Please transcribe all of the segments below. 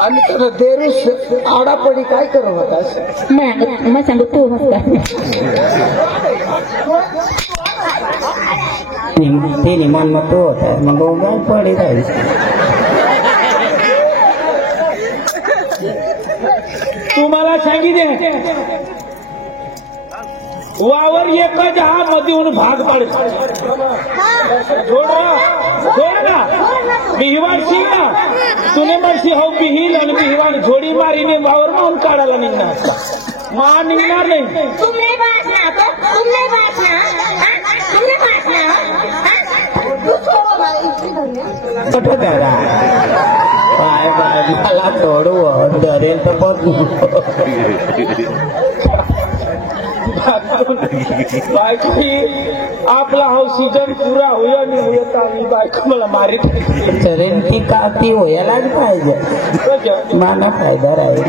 आणि तर देरूस आडापडी काय करत होतास मग सांगू तू ते निमान मग तो होता मग उगाच पडी राहील तुम्हाला सांगितले वावर एकच हा मधून भाग पाडतो जोड ना बिहिवाड शी ना तुने मरशी हो बिहील आणि बिहिवाड जोडी मारीने वावर म्हणून काढायला निघणार मा निघणार नाही काय मला थोडू डरेल तर बघ बायको आपला हा सीजन पुरा होया नाही होत आम्ही बायको मला मारित चरेल ती का ती व्हायलाच पाहिजे मला फायदा राहील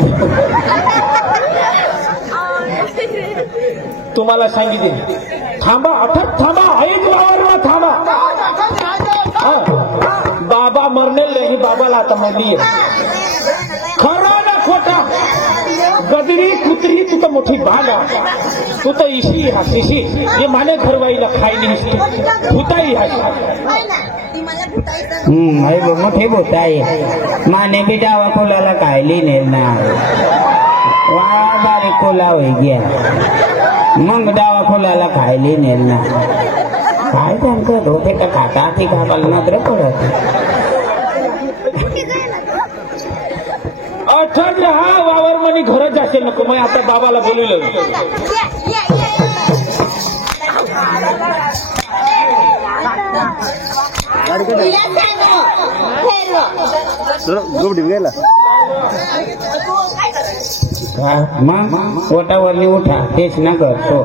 तुम्हाला सांगितले थांबा अथक थांबा ऐक वावरला थांबा बाबा मरणे नाही बाबाला आता मध्ये खरा ना खोटा गदरी कुत्री तू तर मोठी बागा तू तर इशी हा शिशी हे माने घरवाईला खायली भूताई हा मोठे भूत आहे माने बी डावा कोलाला खायली नेणार वा बारीक कोला होई गया मग डावा कोलाला खायली नेणार काय त्यांचं होते का खाता ती खाकाला नजर पडत ठरले हा वावर म्हणे घरच असेल नको मग आता बाबाला बोलवलं मग पोटावरनी उठा तेच ना करतो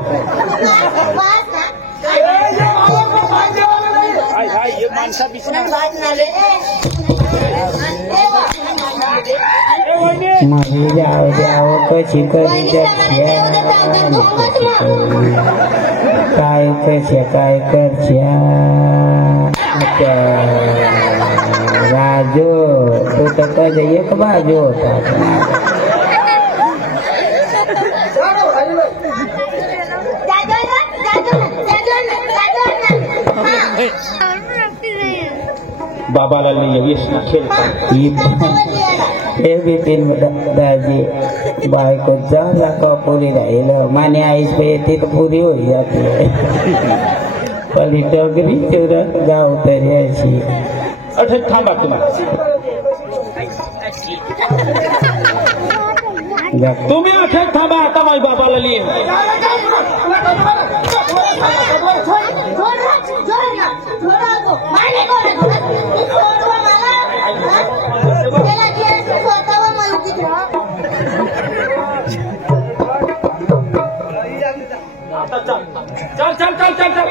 माझी जाव जाव कशी करी काय कशा काय करशा राजू तू तर कधी एक बाजू होता बाबाला यश दाजी बायको झाला का पुरी राहिलं माने आईस येते तर पुरी होई जाते पली डोगरी चुरत गाव तरी अशी अठक थांबा तुम्ही अठक थांबा आता माझ्या बाबाला लिहि चल चल चल चल चल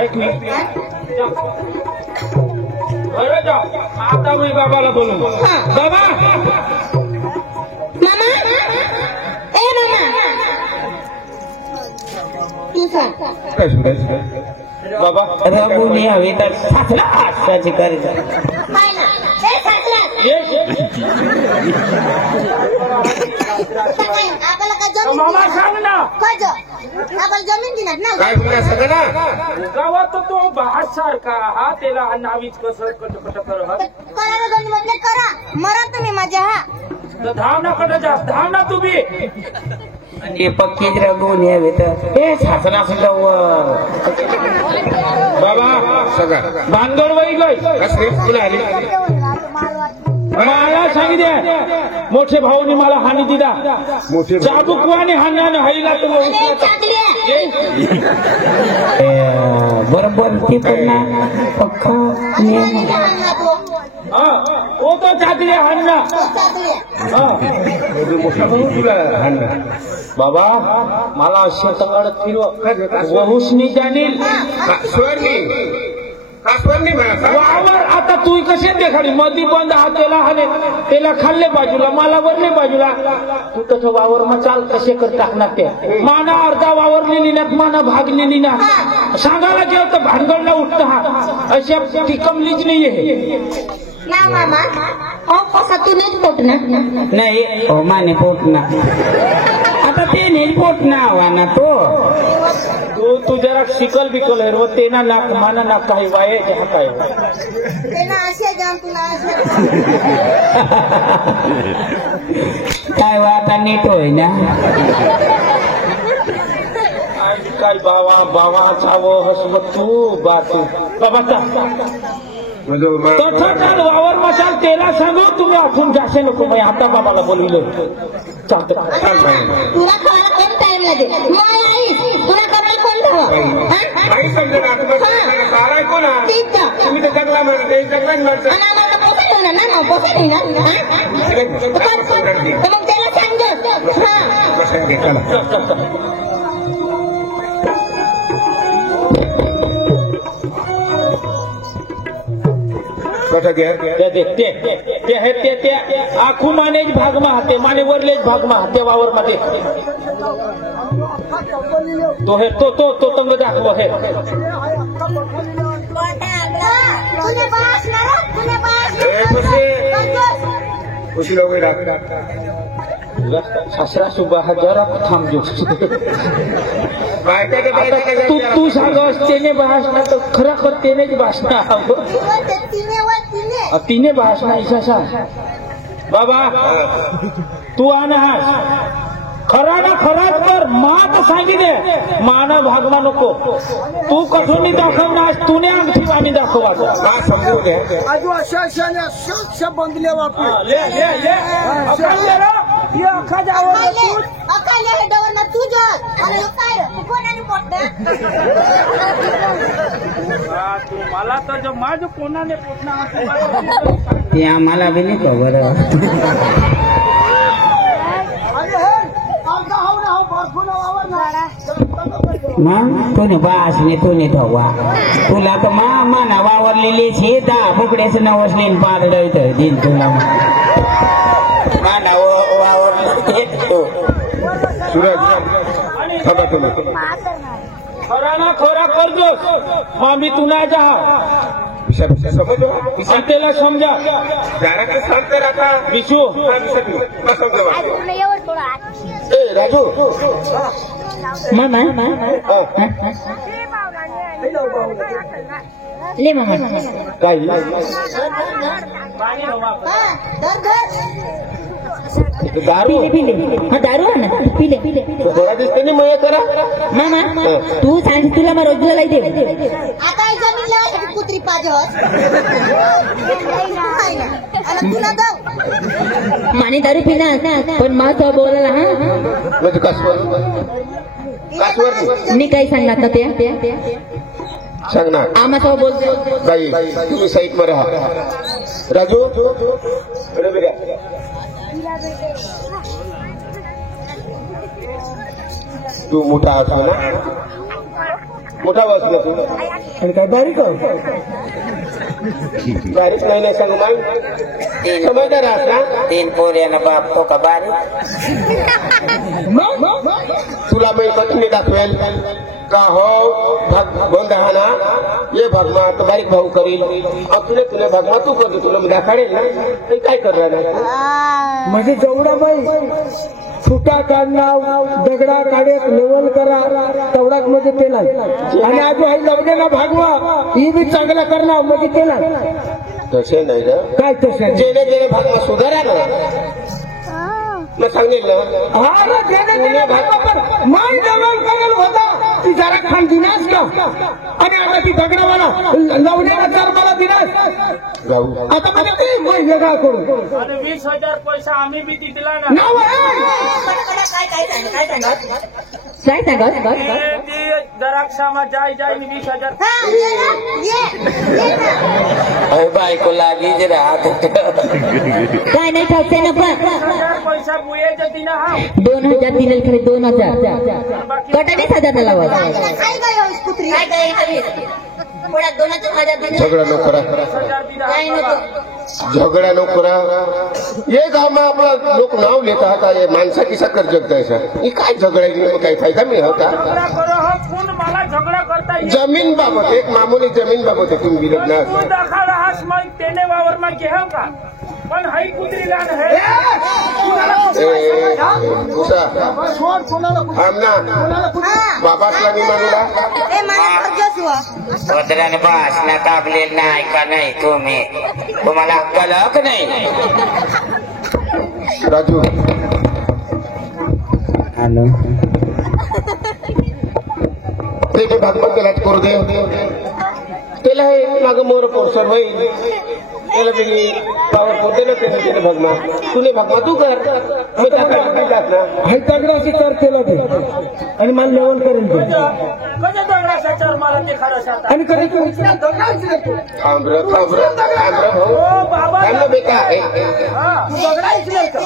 एक मिनिट बरं जाऊ आता मी बाबाला बोलू बाबा बाबा रघुनी हवी तर सासरा आशाची करायचं मामा सांग ना जमीन दिनात ना काय बोलला सगळा गावात तो भात सारखा हा त्याला नावीच कसं कट कट करत करा दोन मधले करा मरा तुम्ही माझ्या हा धाव ना कट जा धाव ना तुम्ही आणि पक्कीच रघुनी हवी तर हे सासरा सुद्धा बाबा सगळा भानगड वही गई कसली तुला आली मला सांगितले मोठे भाऊनी मला हानी दिला मोठे चाबुकवाने हाण्याने हाईला बरोबर ती पुन्हा पक्का नियम तो चाकरी हाणला बाबा मला शेतकड फिरव वहुसनी जाणील वावर आता तू कसे देखाडी मधी बंद हा त्याला हाने त्याला खाल्ले बाजूला मला वरले बाजूला तू तसं वावर मग चाल कसे कर टाकणार ते माना अर्धा वावर नेली ना माना भाग नेली ना सांगायला गेलं तर भानगडला उठत हा अशा टिकमलीच नाहीये ना मामा कसा तू नाही पोटना नाही हो माने पोटना आता ते नाही पोटना हवा ना तू जरा शिकल बिकल आहे ते ना नाक माना नाक काही वाये हा काय ते ना असे जाम तुला काय वा आता नीट होय ना काय बावा चावं हसवत तू बातू बाबा चाल वावर मशाल तेला सांगू तुम्ही आठवून जाशे नको मी आता बाबाला बोलविलं चालतं तुला खायला कोण टाइम लागेल माय आई तुला कपडा कोण मग त्याला सांग ते आखू मानेच भागमा हाते माने वरलेच भागमा हाते वावर मध्ये तो हे तो तंग दाखव हे सासरा सुबा जरा थांबजो तू सांगस तेने भाषणा तर खरं तेनेच भाषणा तिने भाषणा इशासा बाबा तू आण खरा ना खराच कर मात सांगितले माना भागना नको तू कठोनी दाखवणार तूने अंगठी आम्ही दाखवायचं समजू दे बंदले मला तर माझं कोणाने पोटणार ते आम्हाला बी नाही खबर मग कोणी बासने कोणी ठेवा तुला तर माना वावरलेली शेता बुकड्याच नवसले पादड दिन तुला माना वावरले खरा ना खरा करजो मग मी तुला जा त्याला समजा विशू राजू मामा ले मामा काय दारू पिले हा दारू आहे ना पिले थोडा दिसते ना मग करा मामा तू सांग तुला मग रोज लाई दे आता जमीन लावायची कुत्री पाहिजे तुला जाऊ माने दारू पिणार पण मा तो बोलायला हा म्हणजे कासवर मी काही सांगणार ना ते सांगणार आम्हा तो बोलतो बाई तुम्ही साईट मध्ये राहा राजू तू मोठा असतो ना मोठा बसला तू आणि काय बारीक बारीक नाही सांगू माग समजदार आहात ना तीन पोऱ्याला बाप तो का बारीक तुला मी कठीण दाखवेल का हो बंद हा ना ये भागमा तो बारीक भाऊ करील तुले भागमा तू करतो तुला मी दाखवेल ना ते काय करणार नाही म्हणजे जेवढा बाई फुटा काढणार दगडा काढत लेवल करा तेवढाच म्हणजे ते नाही आणि आजू आई लवण्याला भागवा ही बी चांगला करणार म्हणजे ते नाही तसे नाही ना काय तसे जेणे जेणे भागवा सुधारा ना मैं सांगेल ना हा ना जेणे भागवा मान जवळ करेल होता ती जरा खान दिनास का आणि आता ती दगडावाला लवण्याला चार मला दिनास आता म्हणजे ते वेगळा करू आणि 20,000 पैसा आम्ही बी दिला ना काय सांगत दराक्षामा जाय 20,000 बायको लागली जे राहत काय नाही ठाकते ना पण पैसा बुये जती ना हा 2,000 दिले खरे 2,000 कटाने 1,000 लावा काय काय कुत्री काय काय पुढे 2,000 झगडा नको करा काय नको झगडा नको करा ये गाव में आपला लोक नाव लेता होता ये माणसा किसा कर जगदायचा ही काय झगडायची काय फायदा मी होता कोण मला झगडा करता जमीन बाबत एक मामूली जमीन बाबत तुम्ही विरोध ना दाखवला बस मग तेने वावर मग घे का पण हाई कुत्री गाण है उषा आमना बाबासला मी मानूला ए मला जोसुआ पत्राने भाषण टाकले नाही का नाही तुम्ही तुम्हाला कळक नाही राजू हॅलो ते भागवत त्याला करू दे त्याला हे माग मोर पोरसर होईल त्याला त्यांनी पावर पोते ना त्याने भगमा तुने भगमा तू कर मी तगडा अशी कर त्याला ते आणि मला लेवल करेल ते कशा दगडाचा चर मला ते खरं आणि करेल थांबर भाऊ बाबा थांब बेटा तू दगडा इचलेल का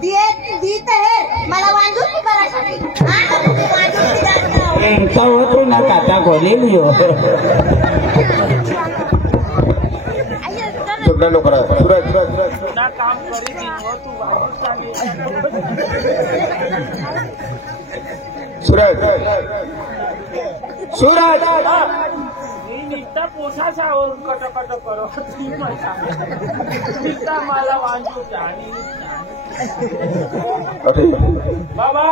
दीत है मला वांजून करायसाठी होतो ना काटा खोलील यो झगडा नको करा सूरज ना काम करी दिन हो तू वावर चाले सूरज सूरज मी निघता पोशाच्यावरून कटकट करत ती मला निघता मला वांजू आणि अरे बाबा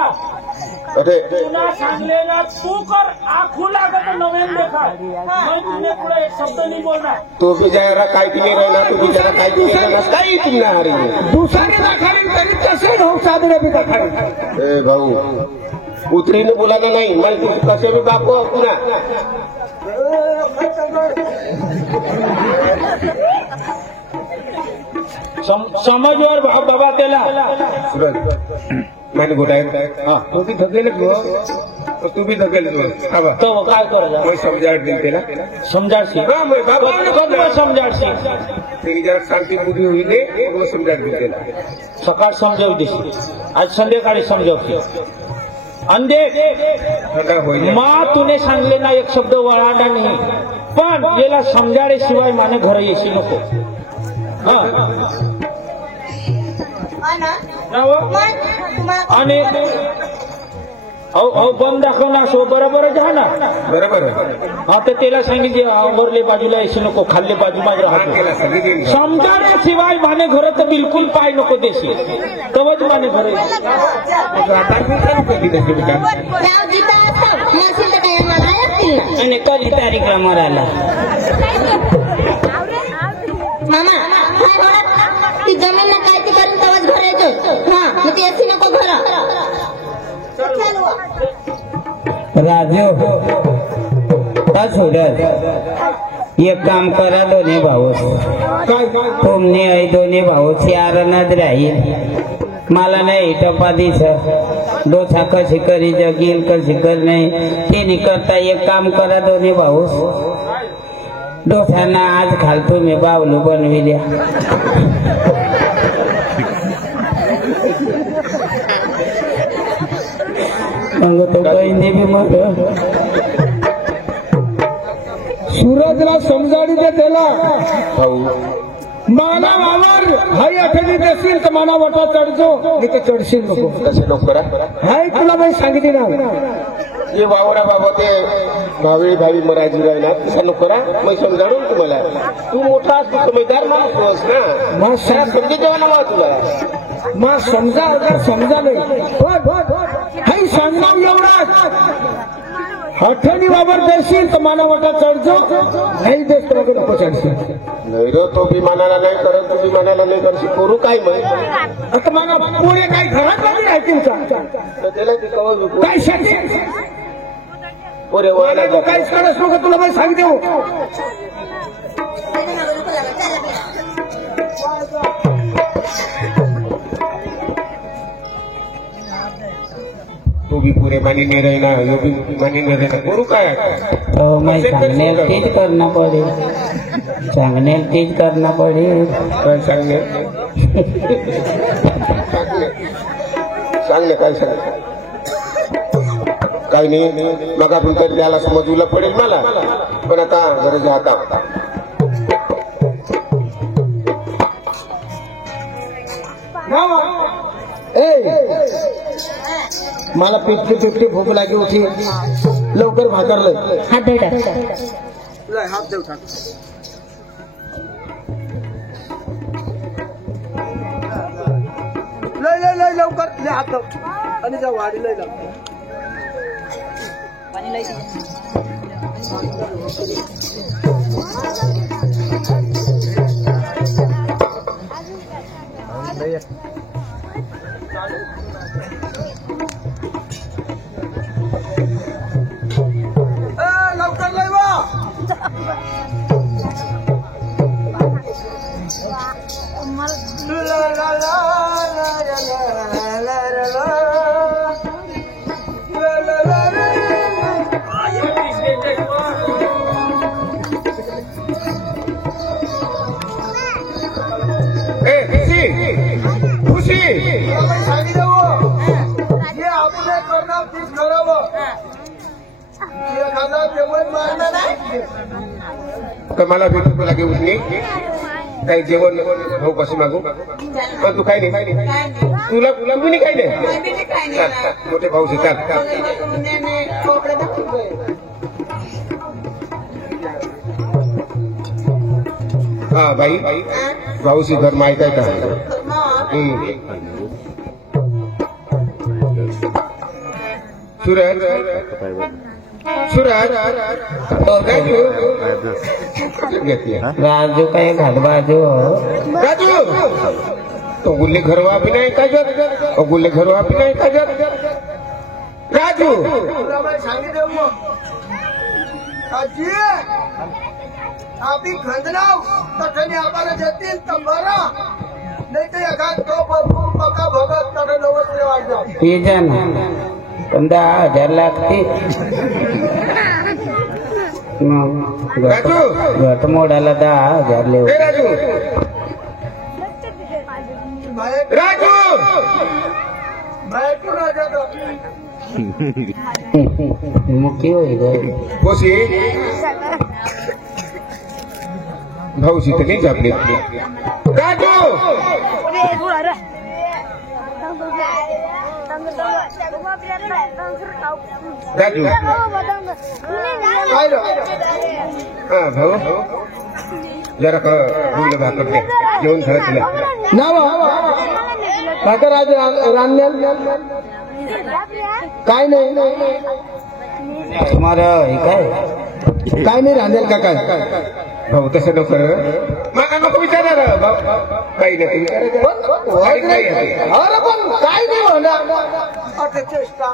अरे तुला सांगले ना तू कर आखू लागत नवीन देखा मग तुने पुढे एक शब्द नाही बोलणार तो बिचारा काय की नाही राहणार तू बिचारा काय की नाही राहणार काही की नाही हारी दुसरी दाखवली तरी तसे ढोक साधले बी दाखवली ए भाऊ उतरीने बोलायला नाही मला तू कसे बी बापू पुन्हा समजवर बाबा त्याला सूरज मैंने घोटाया हाँ तू भी धकेल तो तू भी धकेल तो काय करायचं मैं समझा दिन तेला समजाडशी हाँ मैं बाबा कधी समजाडशी तेरी जरा शांती बुद्धी हुई ने मैं समझा दिन तेला सकाळ समजावू देशी आज संध्याकाळी समजावशी अंधे ठंडा होईल मा तुने सांगले ना एक शब्द वळाडा नाही पण याला समजाड्याशिवाय माने घर येशी नको आणि बंद दाखव ना शो बरोबरच आहे ना बरोबर हा तर त्याला सांगितले वरले बाजूला येशी नको खाल्ले बाजू माझ्या राहतो समजाड्याशिवाय माने घर तर बिलकुल पाय नको देशी तवच माने घर आणि कधी कार्यक्रमावर आला मामा ती जमीन ना काय ती करून तवाच घर येतो हा मग ती अशी नको घर राजू सूरज एक काम करा दोन्ही भाऊ तुमने दोन्ही भाऊ चारणच राहील मला नाही टपा दिस डोसा कशी करी जगील कशी कर नाही तिने करता एक काम करा दोन्ही भाऊ डोसाना आज खालतो मी बावलू बनविल्या मग तो बहिणी बी मग सूरजला समजाडी दे त्याला भाऊ माना वावर हाई आठवणी देशील तर माना वाटा चढजो नाही तर चढशील नको कसे नको करा हाय तुला मी सांगितले ना ये वावरा बाबा ते भावी भावी मराठी राहणार तसा नको करा मी समजाडून तुम्हाला तू मोठा तू समजदार माणूस होस ना मग समजे जेव्हा ना तुला मग समजा अगर समजा नाही हाई सांगणार एवढा आठवणी वावर देशील तर माना वाटा चढजो नाही देस तर अगर नको चढशील नाही रे तो बी मानाला नाही करत तू बी मानाला नाही करशील करू काय मग आता मला पुढे काही घरात नाही राहतील का तर त्याला ते कवळ काय शेती पुरे वळायला काहीच करत नको तुला मी सांगते हो तो भी पूरे मानी नहीं रहना यो भी मानी नहीं रहना करू काय तो मैं सांगने तेज करना पडेल सांगने तेज करना पडेल काय सांगणे सांगणे काय सांगणे काही नाही मग आपण तरी त्याला समजूला पडेल मला पण आता गरज आता मला पिटली भूक लागली होती लवकर भाकरलं हात धुता वाढी लवकर ले हात आणि जा वाढी लय लवकर लवकर लय वा मला भेटू लागे उठणे काही जेवण भाऊ कसं मागू पण तू काय नाही तुला मी काय नाही मोठे भाऊ शेतात हा बाई भाऊशी घर माहित आहे का सुरत राजू काय घाट बाजू राजू तो गुल्ले घरवा भी नाही का जर गुल्ले घरवा भी नाही का जर राजू आम्ही खंदनाव तठे आम्हाला देतील तर बरा नाही ते एखाद तो पक्का भगत तठे नवस वाजवा ये जा ना पण 10,000 लागते घट मोडाला 10,000 लेव राजू राजू मुखी होई गई होशी भाऊशी तर नाही जापली राजू राजू हा भाऊ जरा बोल भाकर दे जेवण झालं तुला काका राज रान्याल काय नाही तुम्हाला काय नाही रांधेल का काय भाऊ तसं नको नको विचारा काही नाही विचारायचं अरे पण काय नाही होणार चेष्टा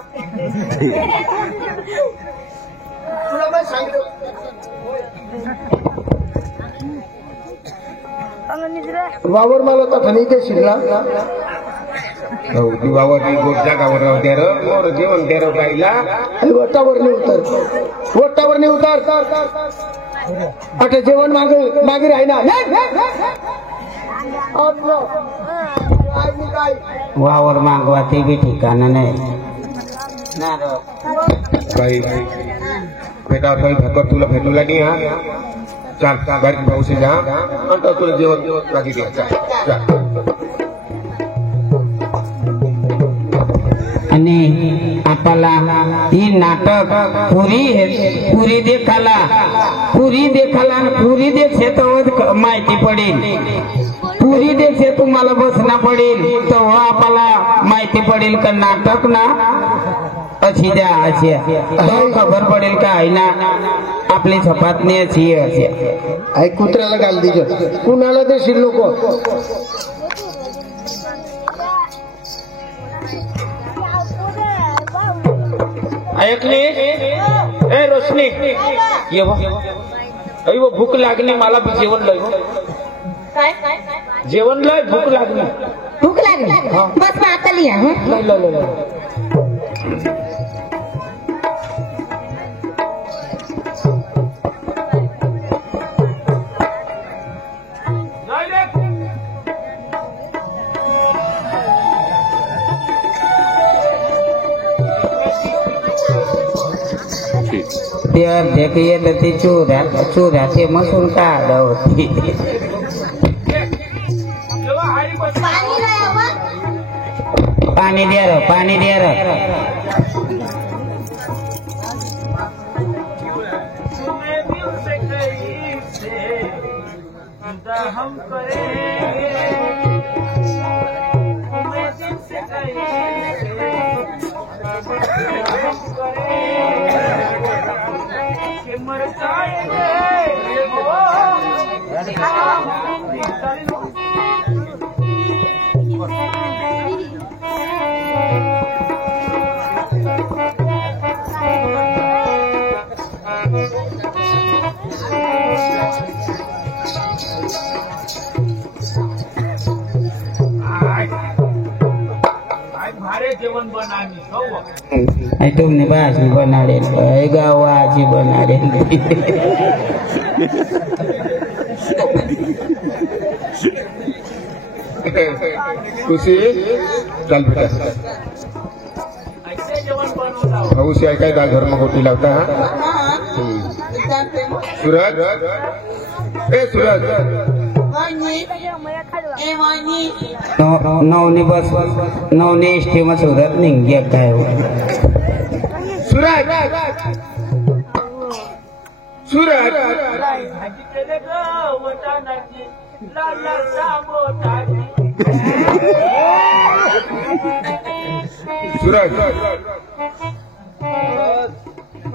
तुला मी सांगितलं वावर मला तर खनी ते शिरला भाऊ दिवावर गोट जागावर द्या मोर जेवण द्या गाईला आणि वट्टावर नाही उतार आता जेवण मागे राहिना वावर मागवा ते बी ठिकाण नाही बाई बेटा काही भाकर तुला भेटूला नाही हा चाल बारीक भाऊशी जा आणि तुला जेवण लागी द्या आणि आपला ही नाटक पुरी देखाला पुरी देखे तर माहिती पडेल पुरी देखे तुम्हाला बसना पडेल तेव्हा आपल्याला माहिती पडेल का नाटक ना अशी द्या अशी खबर पडेल का आहे ना आपली झपातणी अशी अशी आई कुत्र्याला घाल दिलं कुणाला ते शिर नको ऐकली ए रोशनी ये वो भूक लागली मला बी जेवण लय काय जेवण लय भूक लागली भूक लागली बस मग आता लिहा देखिए तो ती चूरा ते मसून काढ होती पाणी द्या हम करेंगे जेवण बनानी तुमने भाजी बना रहे गावाची बना रहे खुशी चल बेटा भाऊ से ऐकाय का घर में गोटी लावता सूरज ए सूरज नवनी बस नवनी एसटी में सुरत निघ्या काय सूरज सूरज सूरज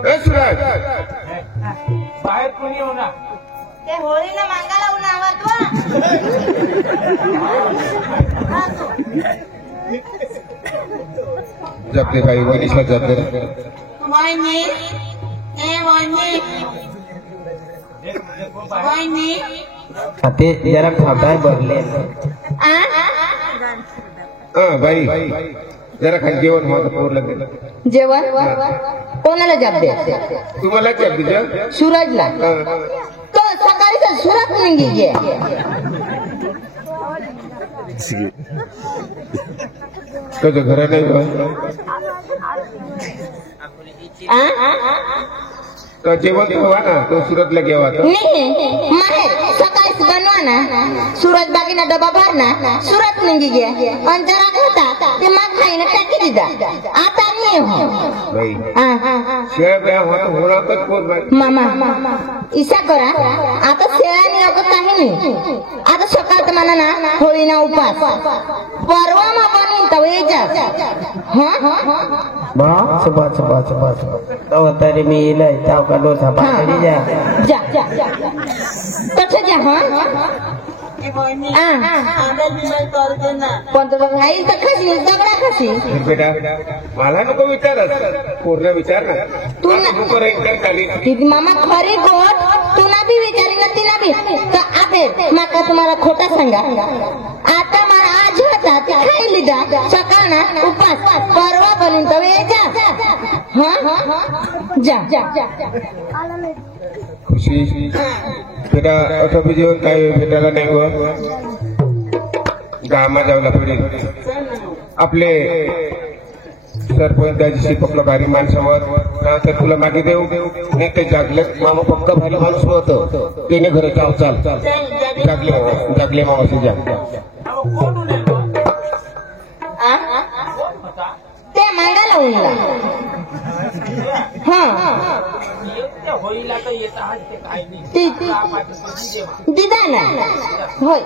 ए सूरज बाहेर कोणी होणार ते होळीला मागायला उन्हावर जपते भाई वनीशला जपते वाणी ए वाणी ते जरा खाताय भरले भाई जरा खाली जेवण होतं पोरलं जेवण कोणाला जप द्यायचे तुम्हाला क्या तुझ्या सूरजला तो सकाळी तर सुरत निघी गे तुझं घर नाही तो जेवण हवा ना तो सुरतला गेवा नाही माहेर सकाळीच बनवा ना सुरत बागीना डबा भर ना सुरत निघी गे आणि जरा घेता ते माग खाईना टाकी दिदा आता नाही हो भाई शेळ्या ब्या होणार कोण बाई मामा इसा करा आता शेळ्यानी नको काही नाही आता सकाळ म्हणा ना होळीना उपास परवा मा बनीन तव बस बस बस बस तो तरी मी इलाय ताव का डोसा पाकडी जा जा कसे जा कोणतं भाई तर कशी दगडा कशी बेटा मला नको विचारच पूर्ण विचार ना तू नको रे एकदम खाली तिथे मामा खरी गोट तू ना भी विचारी ना तिला भी तर आपे माका तुम्हाला खोटा सांगा आता मला आज होता ते खाई लिदा सकाळ ना उपास परवा बनून तर जा खुशी बेटा असं बी जेवण काय भेटायला नाही गो गामा जावला पडेल आपले सरपंच दाजीशी पक्का भारी माणसावर तर तुला मागे देऊ नाही ते जागलं मामा पक्का भारी माणूस नव्हतं त्याने घर जाऊ चाल जागले मामाशी जा ते मागायला उनला होळीला तर येत आहे ते काही नाही दिदा ना होय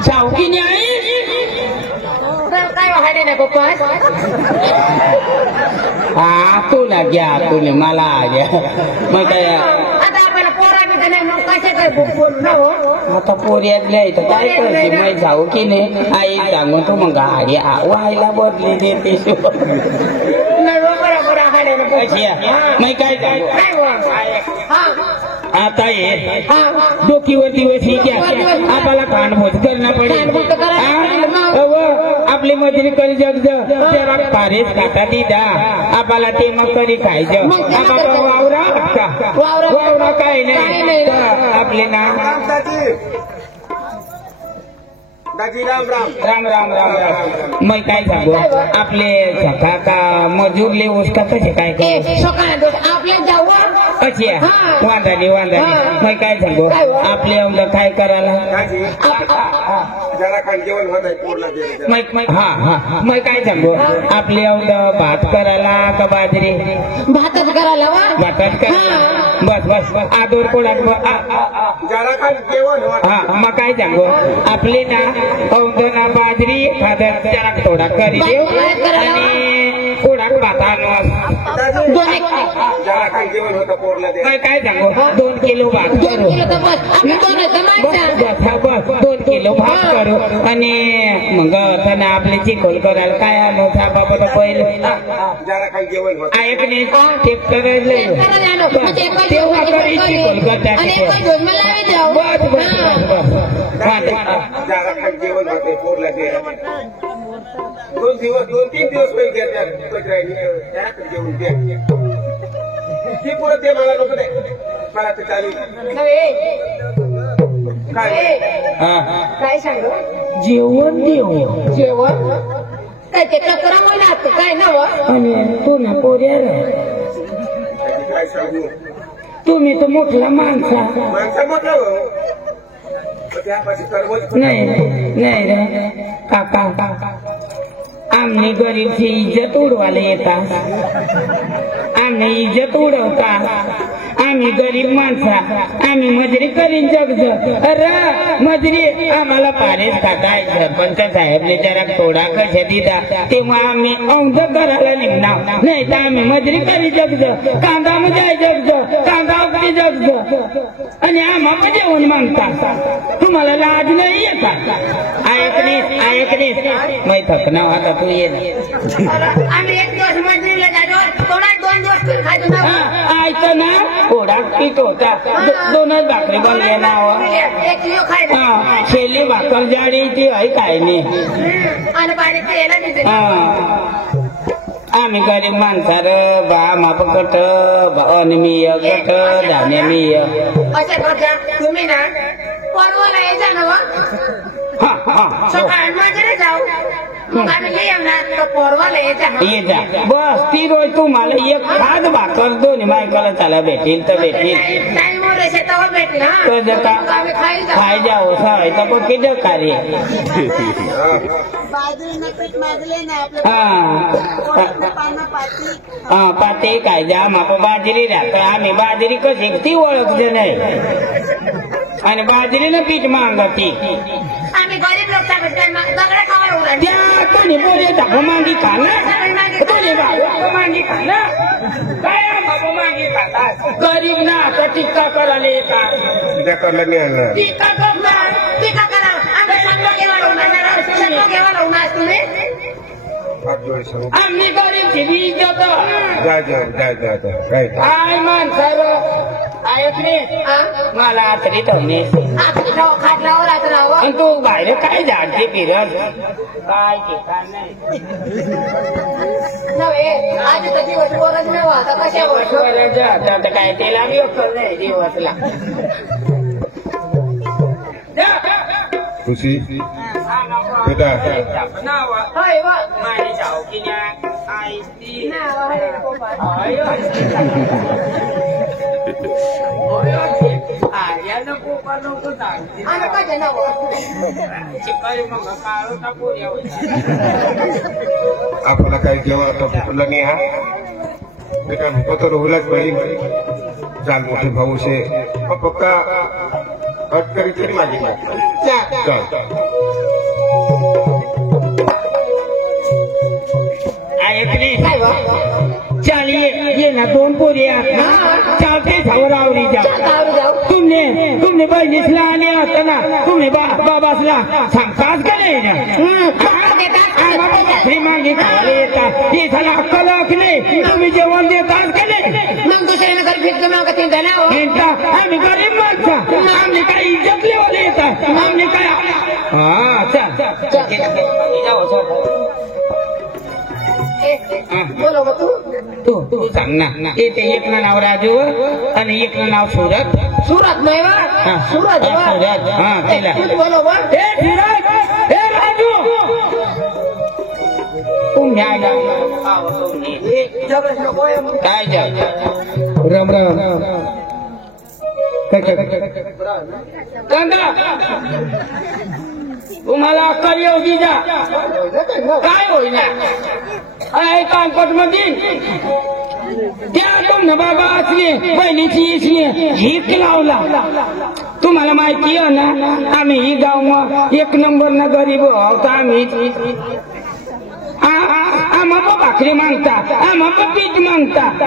सावकीने आई काय वाढे ना गोपाळ तुला घ्या तुला मला घ्या मग काय आता आपण पोराने नाही मग कसे काय बोलू ना हो आता पोऱ्यातल्या इथं काय करते मग जाऊ की नाही आई सांगून तू मग गाडी व्हायला बदली देते मग काय आता ये डोकीवरती वशी घ्या आपल्याला खाणभोज करणं पडेल आपली मजुरी करी जग जरा पारेच खाता दिदा आपल्याला ते मग करी खायचं वावरा काय नाही आपले ना राम राम राम राम मग काय सांगू आपले सखा का मजूरले उसका कसे काय सकाळ आपल्या जाऊ अशी आहे वांधा नाही मग काय सांगू आपले अंग काय करायला जरा खाली जेवण होत आहे पोरला दे. मग काय सांगू आपले अंग भात करायला का बाजरी भातच करायला वा भातात करायला बस आदोर कोणाक जरा खाली जेवण होत. मग काय सांगू आपली ना औंधना बाजरी खादर जरा थोडा करी देऊ आणि कोणाक भात आणू जरा खाली जेवण होतं पोरला दे. काय सांगू 2 किलो भात करू बस 2 किलो भात करू आणि मग त्यांना आपले चिकोल करायला काय आणू बाबा पहिले जरा खाली जेवण होत. ऐक नाही ते करायला तेव्हा करी चिकोल करतात जरा खाली जेवण होते पोरला दे. 2-3 दिवस पहिले जरा खाली जेवण दे. ती पुढे ते मला नको दे मला ते चालू काय सांग जेवण देऊ जेवण काय ते कचरा महिना काय नव आणि पुन्हा पोऱ्याला काय सांगू तुम्ही तर मोठला माणसा माणसा म्हटलं त्यापाशी करवत नाही रे काका आम्ही गरीबची इज्जत उडवायला येतात आम्ही इज्जत उडवता आम्ही गरीब माणसा आम्ही मजुरी करीन जगज अरे मजुरी आम्हाला पारेच टाकाय सरपंच साहेबने जरा थोडा कशा दिला तेव्हा आम्ही औंध करायला निघणार नाही तर आम्ही मजुरी करी जगज कांदा जाय जगज कांदा अगदी जगज आणि आम्हाला जेवण मागता तुम्हाला लाज नाही येतात ऐकणे माहित थकना आता तू ये आम्ही 1 दिवस मजुरीला जातो थोडा 2 दिवस खायचो ना ऐकतं ना थोडा पीठ होता 2च भाकरी बनले ना शेली भाकर जाडीची आहे काय नाही आम्ही गरीब माणसार बा माप गट अनमीय गट धान्यमीय असं करता तुम्ही ना परवाला यायचा ना सकाळ मजुरी जाऊ मग आम्ही येणार तो परवाला यायचा ये जा बस ती रोज तुम्हाला एक खाद भाकर 2 मायकाला त्याला भेटेल तर भेटेल टाइम शेतावर भेटला तर जका खाय जाओ सवायचा पण किती कार्य बाजरीनं पीठ मागले ना पाते काय जा माप बाजरी राहत आम्ही बाजरी कशी ती ओळखते नाही आणि बाजरीनं पीठ मागती आम्ही गरीब लोक दगड खावा त्या कोणी बोले बाबा मागी खाना कोणी बाबा मागी खाना काय बाबा मागी खातात गरीब ना आता टिक्का करायला येतात टीका करा आम्ही संघ घेवा लावणार तुम्ही आम्ही गरीबची बी इज्जत काय माणसार ऐकले मला आतरी ठेवणे खाटलावर राहतो आणि तू बाहेर काय झाडते फिरत काय ठिकाण नाही आज तर दिवस वरच नाही आता कशावर आता काय त्याला बी अक्कल नाही दिवसला खुशी बेटा माझी चावकीने आईची आर्यानं कोपा नको सांगते चिकारी मग काळो टाकू आपल्याला काही जेव्हा आता भुकला नाही हा बेटा भुक तर होलाच पाहिजे चाल मोठे भाऊ शे पक्का हट करी तरी माझी चलिए ये ना 2 पोरी चालते झावर आवडी जाऊ तुमने बहिणीसला आणि आता ना तुम्ही बाबासला सांगताच का नाही ना भाकरी मागे खायला येतात हे झाला अक्कल नाही तुम्ही जेवण देतात का नाही मग दुसऱ्यानं घरी फिरतो मग चिंता नाही आम्ही गरीब माणसं आम्ही काय इज्जत लेवले येतात आम्ही काय बोलो तू सांग ना ते एक नाव राजू आणि एक नाव सुरत सुरत नाही वा सुरत त्याला बोलो राजू तुम्ही आला काय जाऊ राम राम काय कांदा तुम्हाला अक्कल येऊ दिजा काय होईना आहे कानपट मध्ये त्या तुमने बाबा असले बहिणीची इसने हित लावला तुम्हाला माहिती आहे ना आम्ही ही गाव एक नंबर न गरीब आहोत आम्ही आम्हाला भाकरी मागता आम्हाला पीठ मागता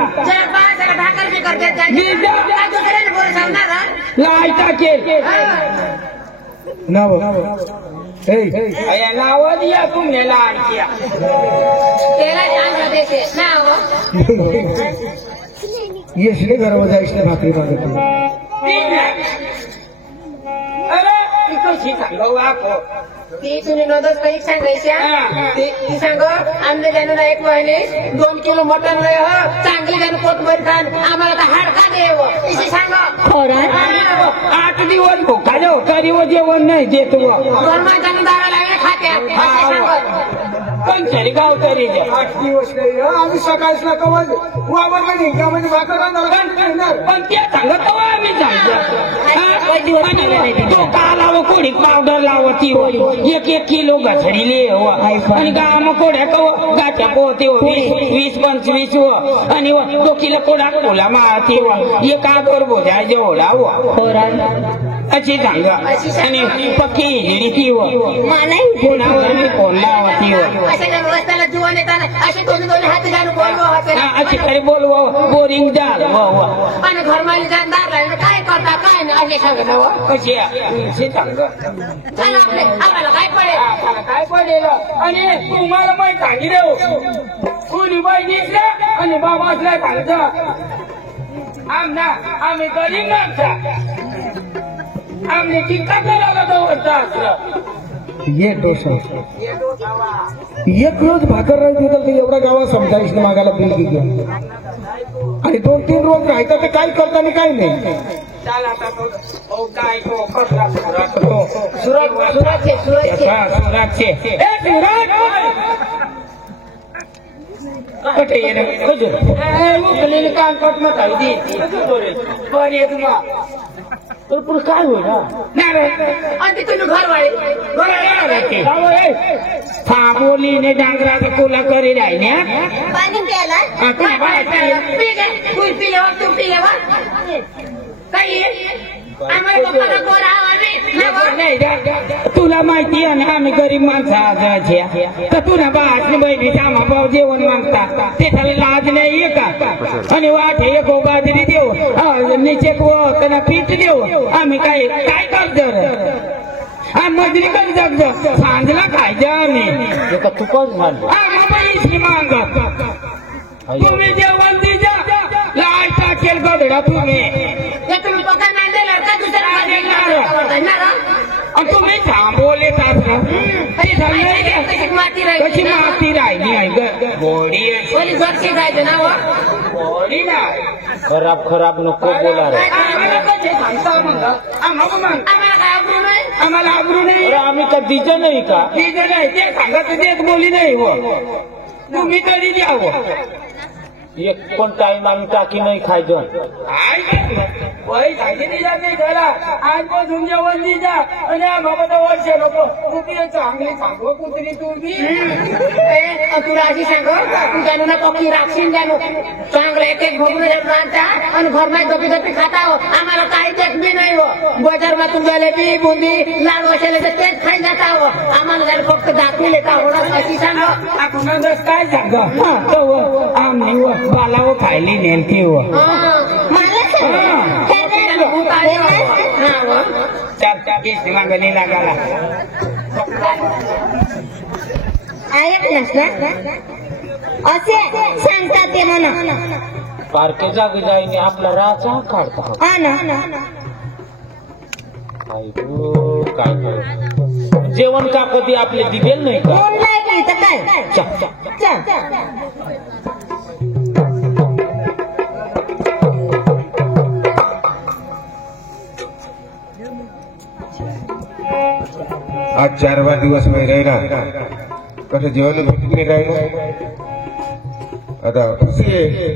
लाई टाकेल नाव नाव दिया तुमने लाई किया येसले घरावर जायचं भाकरी मागत अरे कशी सांगू आपण ती तुम्ही नोंदच परीक्षा सांगायच्या ती सांग आमच्या जाणून एक महिने 2 किलो मटन लय हो चांगली जाणून पोटभर खान आम्हाला तर हाडका देव तशी सांग 8 दिवस भोका जाऊ करीव जेवण नाही देत गरमा जाणून दारा लागले खात्या पंचरी गाव तरी 8 दिवस नाही आम्ही सकाळीच ना कवच वावरला निघामध्ये भाकर राहणार पण त्या सांगत आम्ही तो का लाव कोणी पावडर लावती एक किलो घसडीले आणि गाम कोड्या कव गाच्या पोते 20-25 आणि 2 किलो कोडा कोला माती एका कर बोजा जेवढा अशी सांग आणि पक्की हिडी ती कोणावर कोण लावती रस्त्याला जीवन येताना असे दोन्ही हाती जाणून बोलवा अशी तरी बोलव बोरिंग झाल आणि घरमाली जाणदार राहिले काय करता काय नाही असे सांगत कशी सांग आम्हाला काय पडेल काय पडेल आणि तुम्हाला माहित सांगितलं कोणी बहिणीच आणि बाबा असल्या सांगता आमना आम्ही गरीब माणसा आम्ही चिंता करायला दवडता असलं एक रोज भाकर राहते तर एवढा गावात समजायच ना मागायला बिल घेऊन आणि 2-3 रोज राहता तर काय करता आणि काय नाही काय तो कसला सुराचे कटे येणं कान कट मग दी पण येत मग काय होईल आणि तुम्ही घरवाळे बोलीने डांगराचा कोला करी राहिल्या पाणी प्यायला तू पिलेवा तू पिलेवा काही तुला माहिती आहे ना आम्ही गरीब माणसाच्या तर तुला बाळाची बहिणी आम्हा भाऊ जेवण मागता ते त्याला लाज नाही का आणि वाटे एक बाजरी देऊ निचे त्यांना पीठ देऊ आम्ही काय काय करतो मजुरी कधी जगतो सांजला खायचं आम्ही तुकच मागत तुम्ही जेवण दिजा लाल टाकेल गधडा तुम्ही तुम्ही थांबवले कशी माती राहिली आहे जायचं ना गोडी ना खराब नको बोला आम्हाला आबरू नाही आम्ही का दिजं नाही का दिजं नाही ते सांगत देत बोली नाही तुम्ही तरी द्यावं एक पण टाइम आम्ही टाकी नाही खायचो आजपासून जेवण दिजा आणि आम्हाला वर्ष नको कुठे चांगली सांगू कुठली तुम्ही तुला अशी सांग तू जाणू ना पक्की राखशील जाणू चांगलं एक भोगून राहता आणि घरमात गपी खाता हो आम्हाला काही देत बी नाही हो बाजार मातून जलेबी बुंदी लाडू असेल तर तेच खाई जाता हो आम्हाला जर फक्त दाखवून येता होणार अशी सांग आपण काय सांग आम्ही बालाव खायली नेलती हो चार पीस मागणी लागाला ऐकलंस ना असे सांगतात ते म्हणा पारखे जागी जाईने आपला राजा काढता काय जेवण का कधी आपले दिलेल नाही का काय आज 4वा दिवस राहिला कसं जेवण भेटून नाही राहिलं आता खुशी आहे.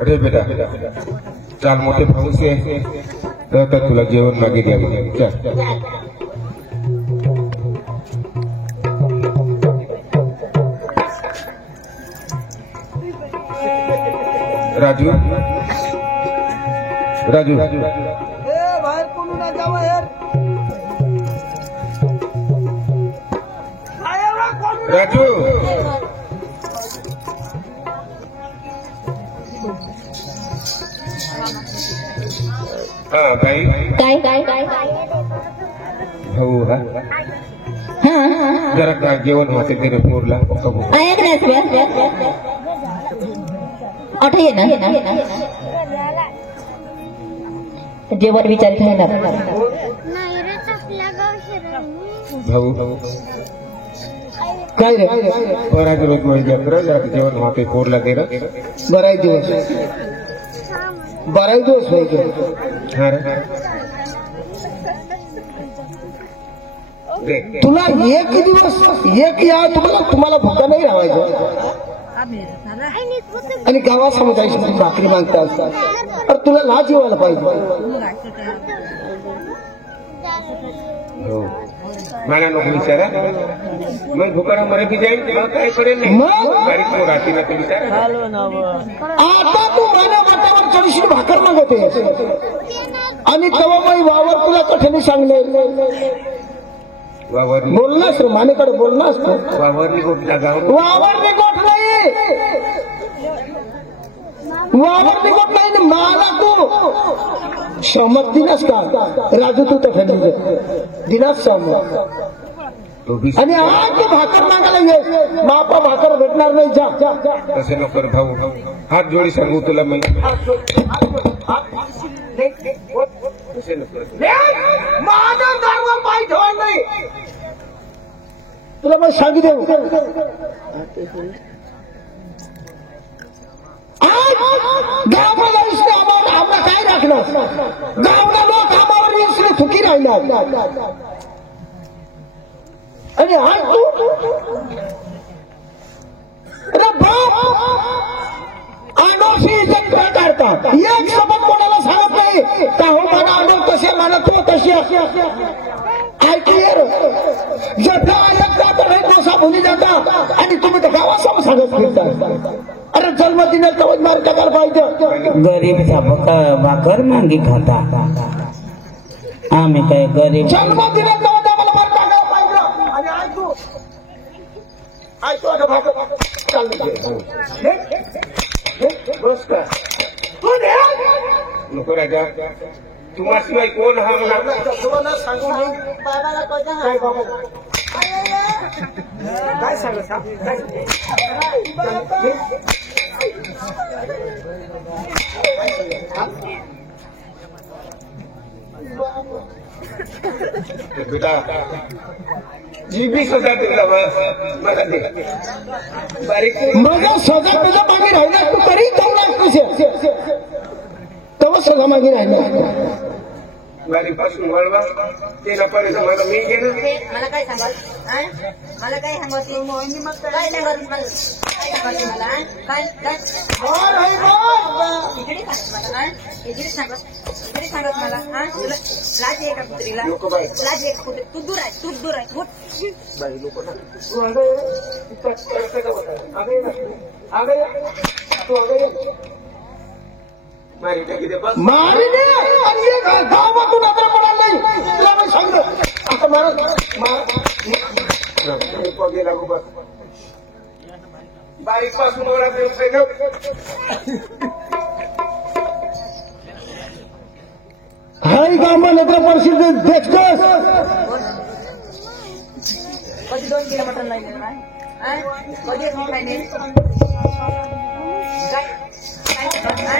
अरे बेटा चाल मोठे भाऊस आहे तर तुला जेवण मागे द्यावं. चल राजू राजू बाहेर कोणी ना जावं यार. राजू हा बाई काय भाऊ हा जरा जेवण होते ते पोरला ऐक ना आठ ये ना जेवण विचार घेणार भाऊ काय रे बराच रोज म्हणजे जरा जेवण होते पोरला दे रे. बराच दिवस व्हायचे. हा रे दे. तुला एक दिवस एक या तुम्हाला भुका नाही राहायचं आणि गावासमोर जायची तुम्ही भाकरी मागता असतात तर तुला लाज येवायला पाहिजे. हो मला नको विचारा मग भुकारा मराठी जाईल तेव्हा काय करेल नाही बारीक मग राहते ना ते विचारा. आता तू माझ्या वाटावर चढशील भाकर मागते आणि तेव्हा मग वावर तुला कठीण सांगले वावरली बोललास रे मानेकडे बोललास तू. वावरली गोष्ट गाव वावर निघत नाही वावर निघत नाही ना मला तू सहमत दिलास का राजू तू तर दिलास सहमत तो बी आणि आज तू भाकर मागायला ये मापा भाकर भेटणार नाही जा तसे नको कर भाऊ हात जोडी सांगू तुला मी तसे नको माझा धर्म पाय ठेवायला नाही तुला मग सांगितलं गावाला इसने आम्हाला काय राखलं गावला लोक आम्हावर इसने थुकी राहिला आणि आज तू अरे बाप अनोशी इज्जत काढतात एक शब्द कोणाला सांगत नाही का हो मला अनो कसे मानत हो कशी ऐकूया जठा ऐकता तर हे डोसा भुली जाता आणि तुम्ही तर गावासमोर सांगत फिरता. अरे जन्मदिनाचा मार करायला पाहिजे. गरीबचा भाकर मागी खाता आम्ही काय गरीब जन्मदिनाचा मला मार टाकायला पाहिजे. आणि ऐकू आता भाकर चालू बस का नको राजा तुम्हाला कोण हा तुम्हाला सांगू काय बाबा काय सांगत बेटा जीबी सजा तुला मला दे बारीक माझा सजा त्याच्या मागे राहिला तू तरी जाऊ लागतोस तेव्हा सजा मागे राहिला बारीक पासून वळवा ते नपारीचं मला मी गेलं मला काय सांगाल मला काय सांगत काय सांगत मला काय इकडे सांगत मला लाज आहे का कुत्रीला लाज आहे का कुत्री तू दूर आहे बाई लोक मारी गावातून आता म्हणाल नाही तुला मी सांगलं आता बारीक पासून हाय गाव नगर परिषद देखतोस कधी 2 किलोमीटर लाईन कधी काय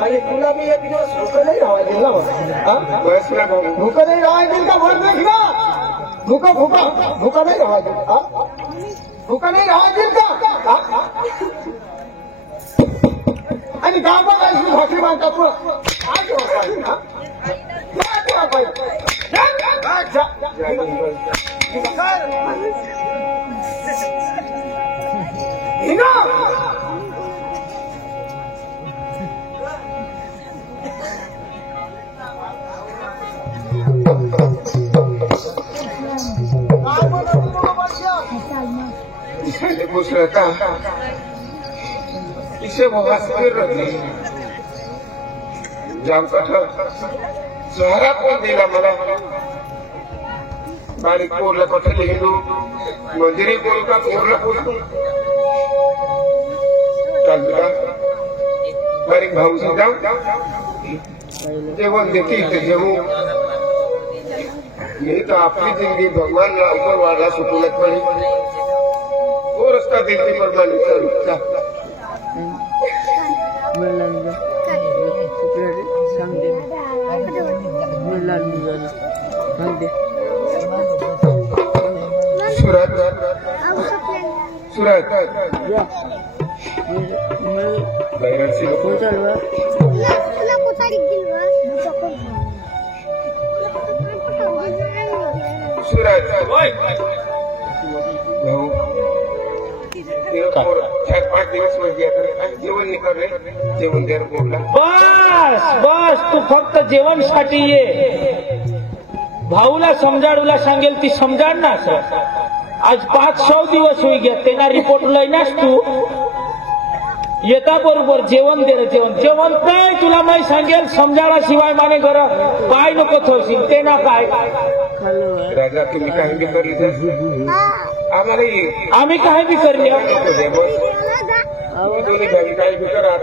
आणि तुला मी एक दिवस भूक नाही राहायचे ना भूक नाही राहायचे का भर नाही ना भूका नाही राहायचे भूका नाही राहतील का आणि गावात भाकरी बांधतात काय इसे जाम कठोर सहारा कोण दिला मला बारीक पोरला कठोर हिंदू मंदिरी बोल का पोरला बोलतो चाल तुला बारीक भाऊ सुद्धा जेवण देतील ते जेवू नहीं तो आपली जिंदगी भगवान ऊपर वाला सुटूनच पडेल वो रस्ता देते भगवान सुरत सुरत सुरत चार 5 दिवस जेवण नाही करले जेवण द्या बोलला बस बस तू फक्त जेवणसाठी ये भाऊला समजाडूला सांगेल ती समजाडणार सर आज 500 दिवस होई गया तेना रिपोर्ट लईनास तू येता बरोबर जेवण दे रे जेवण जेवण नाही तुला मी सांगेल समजाडाशिवाय माने घर पाय नको थोडशील ते ना काय राजा तुम्ही काही बी करली आम्हाला आम्ही काही बी करले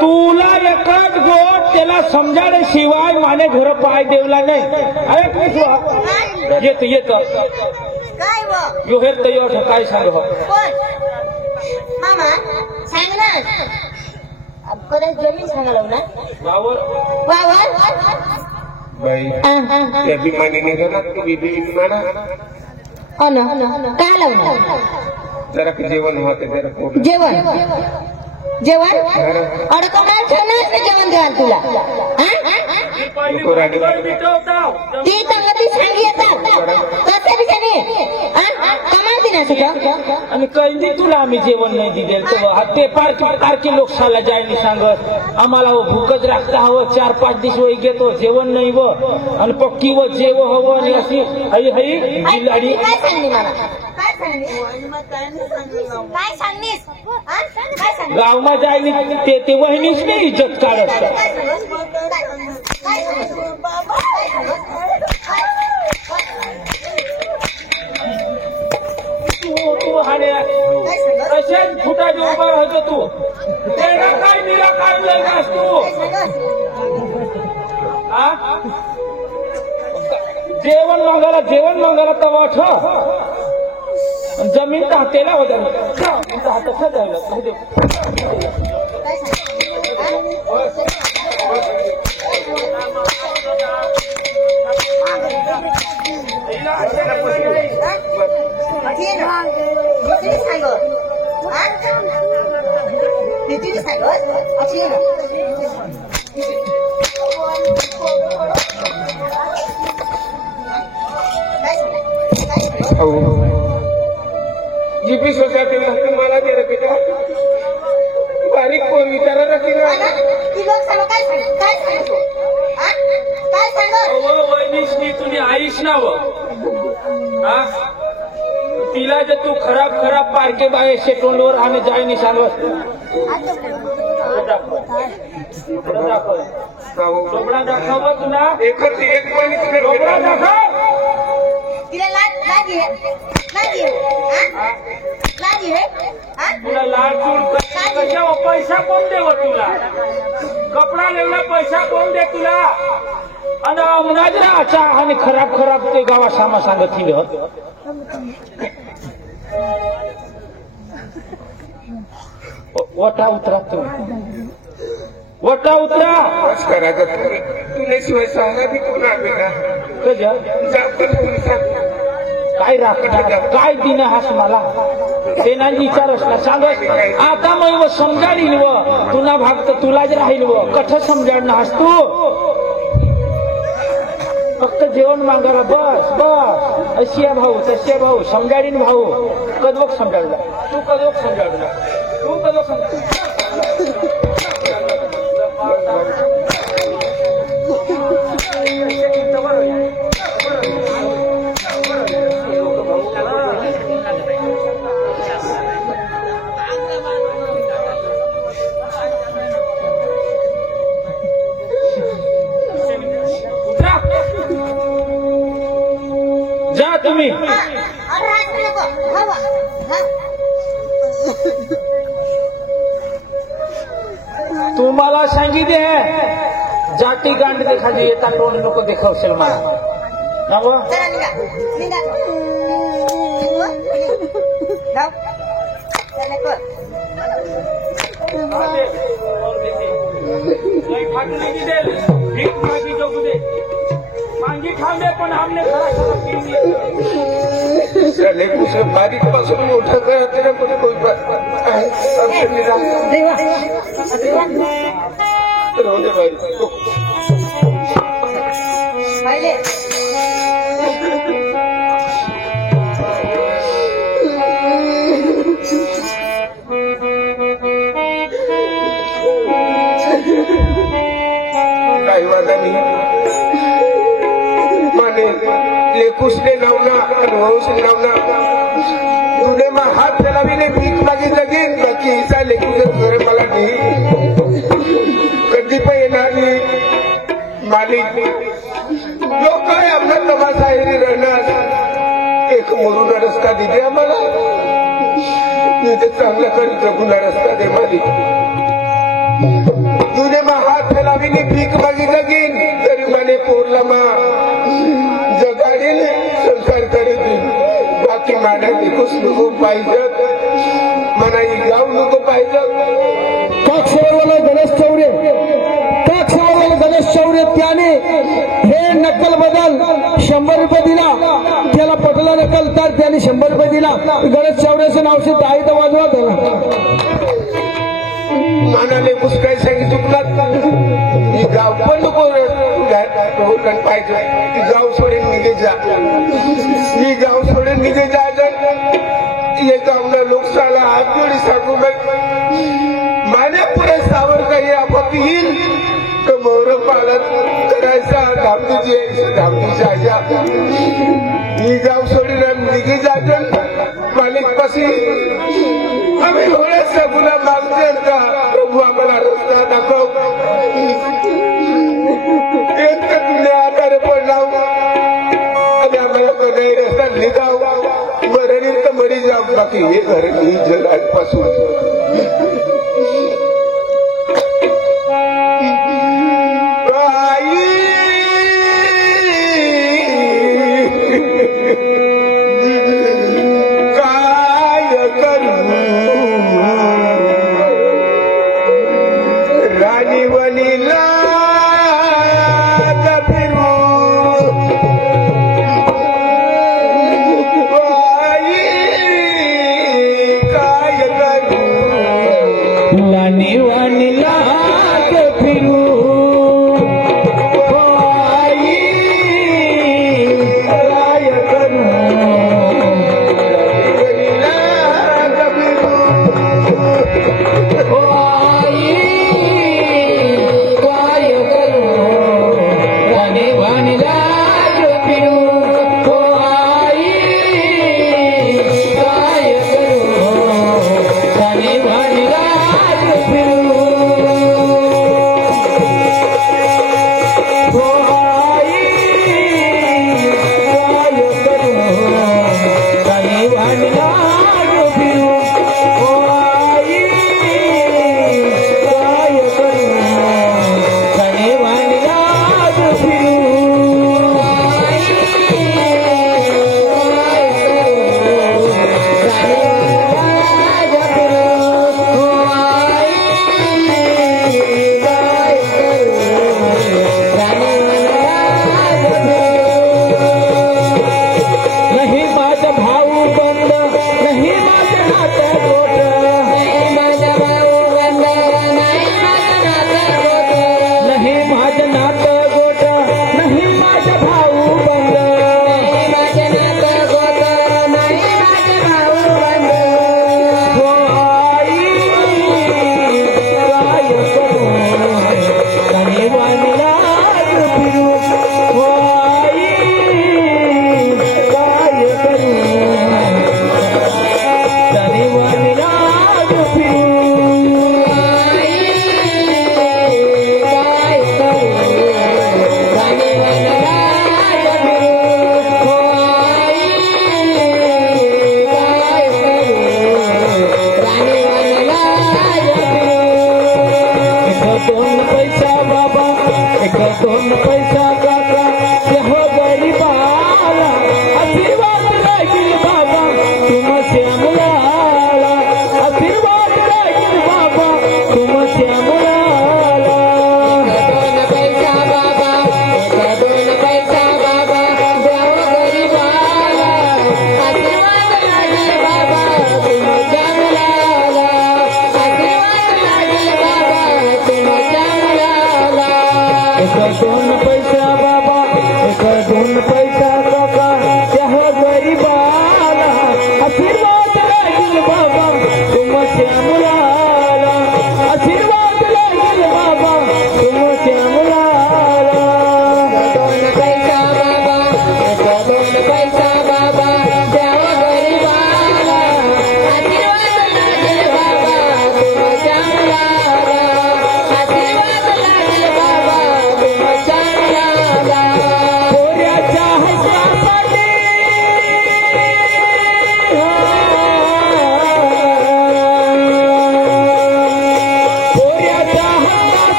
तुला एकच गोट त्याला समजाडाशिवाय माने घर पाय देवला नाही अरे येत येत यो हे तयो काय सांग मामा सांग ना परत जमीन सांगाल ना वावर वावर बाई त्या बिमानीने घरात तुम्ही बिमाना हो ना काय लावणार जरा जेवण होते जरा जेवण जेवण अडकं माणसानं जेवण द्याल तुला ती संगती सांगी येतात कसं बिचारी कमाल दिना सगळं आणि कैदी तुला आम्ही जेवण नाही दिले ते पारखी लोक साला जायनी सांगत आम्हाला भूकच राखता हवं 4-5 दिवस वय घेतो जेवण नाही व आणि पक्की व जेव हवं आणि अशी हई हई जिल्हाडी काय सांगली मला काय सांगलीस गावमा जायनी ते वहिनीच नाही इज्जत काढत तू हाणे कशात फुटाने उभा राहतो तू त्याला काय निराकार लग्नास तू जेवण मागायला तवा जमीन टाकतेला होत्या हातात जायला जीपी सोसायटी मला दे रे बेटा बारीक कोण विचारा रखी वहिनीसनी तुम्ही आईश नाव तिला जर तू खराब पारके बाय शेटोंडवर आणि जायनी सांगत डोबडा दाखव तुला एक महिने डोबडा दाखव तिला तुला लाडचूड कशावर पैसा कोण देव तुला कपडा लेवला पैसा कोण दे तुला आणि मुनाजरा आणि खराब ते गावा सामा सांगत तिला वटा उतरा बस करायचं तुला शिवाय सांगा बी कोण बेटा कजा जाऊ काय राखणार काय दिन हास मला ते नाही विचारस ना सांगस आता मग समजाडील व तुला भाग तर तुलाच राहील व कठ समजाडणं हास तू फक्त जेवण मागायला बस बस अशी भाऊ तशी भाऊ समजाडीन भाऊ कदवक समजाडला तू कदवक समजाडला तू कदवक समजाडला जा तुम्ही तुम्हाला सांगितले जाती गांड खाली येता तोंड नको देखावशील मला नव मांगी खांदे पण हमने बारीक पासून मोठं करते ना कोणी कोई काही वादा नाही लेकुसने लावना अनुभवसने लावना तुने मग हात त्याला मी भीक मागे लगेन बाकी हिचा लेकुस घर मला नाही कधी पण येणार नाही मालिक लोक आपला तमाशाही राहणार एक मोरूला रस्ता दिले आम्हाला ते चांगला करी जगूला रस्ता दे मालिक तुने मग हात त्याला मी भीक मागे लगेन तरी माने पोरला मा जगाडीने संसार करीत बाकी मला निकुस नको पाहिजे मला गाव नको पाहिजे काक्षवाला गणेश चौरे त्याने हे नक्कल बदल 100 रुपये दिला त्याला पटला नकल तर त्याने 100 रुपये दिला गणेश चौरेचं नाव से दाई तर वाजवा त्याला मानाने पुष्काळ सांगितलं चुकलात ही गाव पण नको पाहिजे ती गाव सोडून निघे जा ही गाव सोडून निघे जा ये गावना लोकशाला हात जोडी सांगू माने पुढे सावर काही आपत येईल तर मोर पालन करायचा धामणीची आजा ही गाव सोडून निघे जा मालिक पाशी आम्ही होण्यास गुन्हा मागते का प्रभू आम्हाला रस्ता दाखव एक तर तुझ्या आधारे पडला आणि आम्हाला कधी रस्ता लिगाव मरणी तर मरी जाऊ बाकी हे घर ही जग आजपासून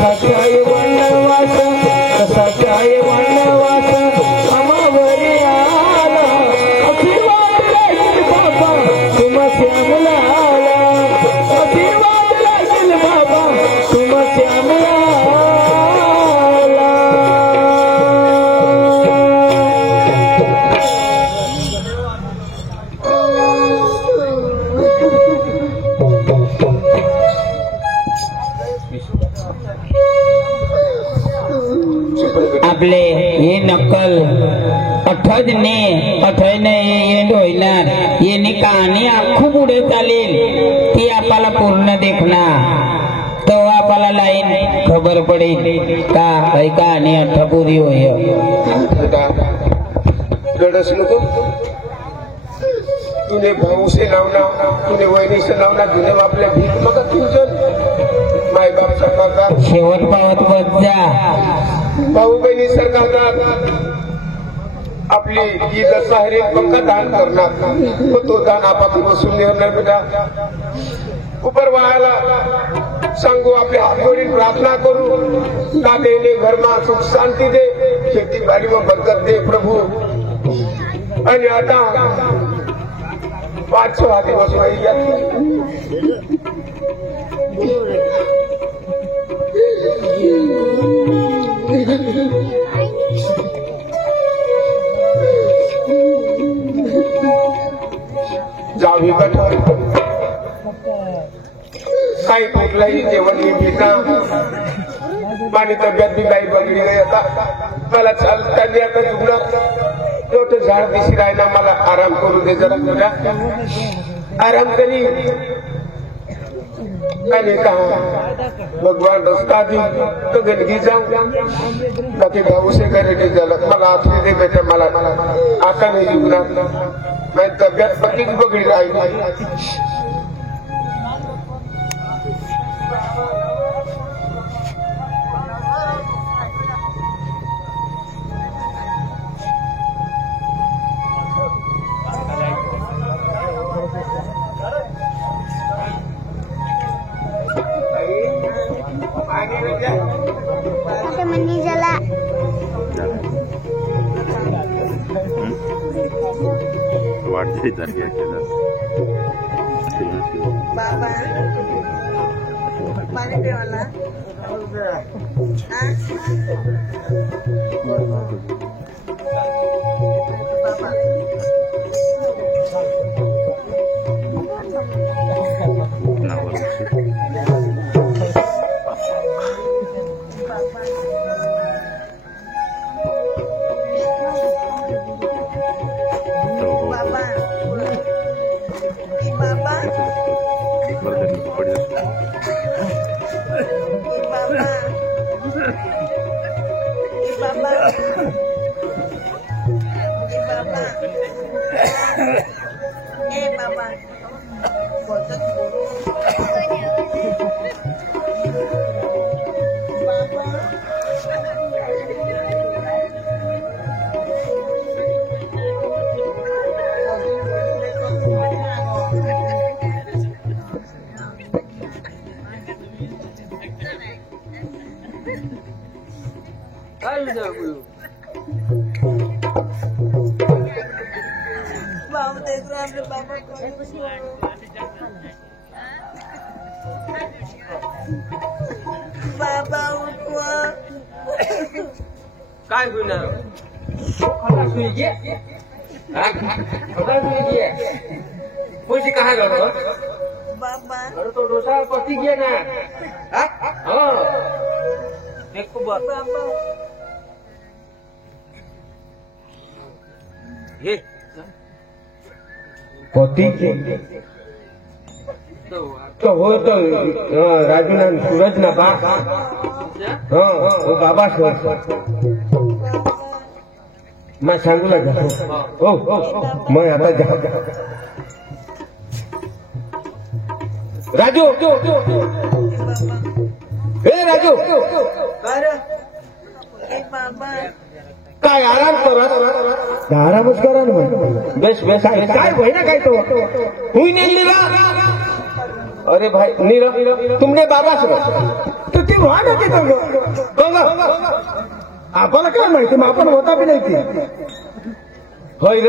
कसा काय वनवास कसा काय वनवास आमावरी आला आशीर्वाद लागेल बाबा तुम्हा श्यामला आशीर्वाद लागेल बाबा तुम्हा श्यामला आपले हे नक्कल अठ्ठने एंड होणार येणे कहाणी खूप पुढे चालेल ती आपल्याला पूर्ण देखणार तो आपल्याला लाईन खबर पडेल का ही कहाणी अठ्ठपुरी होय रडस नको तुने भाऊ से लावना तुने वहिनी से लावना तुने आपल्या भीक मग तुझं माय बापचा काका शेवट पावत बस जा भाऊ बहिणी सरकारला आपली ईद साहेरी पक्का दान करणार तो दान आपातून वसूल निर्णय बेटा उपरवाळाला सांगू आपल्या हात जोडून प्रार्थना करू दादेने घरमा सुख शांती दे खेती बाड़ी में बरकत दे प्रभु आणि आता 500 दिवस जावी बैठा काही कुठलाही जेवण निघता माझी तब्येत भी काही बघली नाही आता मला चालताना आता जुगणार मोठं झाड दिसी राहिना मला आराम करू दे जरा तुला आराम करी आणि कहा भगवान रस्ता दी तो गंदगी जाऊ बाकी भाऊ से करे नहीं जलत मला आखरी दे बेटा मला आता नहीं जुगणार मैं तबियत पक्की बगड़ी रही मनी जला वाटते जागे केलं बाबा पाणी ठेवायला काय होणार पैसे कहा गयो बाबा अरे तो डोसा पति गया ना हाँ देखो बाबा ये पति तो हो तो राजू ना सूरज ना बा हाँ वो बाबा मैं सांगू लगा ओ मैं आता जा राजू ए राजू बाबा काय आराम करत आरामच करा ना बेस बेस काय होय ना काय तो हुई नेलेला अरे भाई नीरव तुमने बाबा सर तर ती वाट होती आपल्याला काय माहिती मग आपण होता बी नाही ती होय ग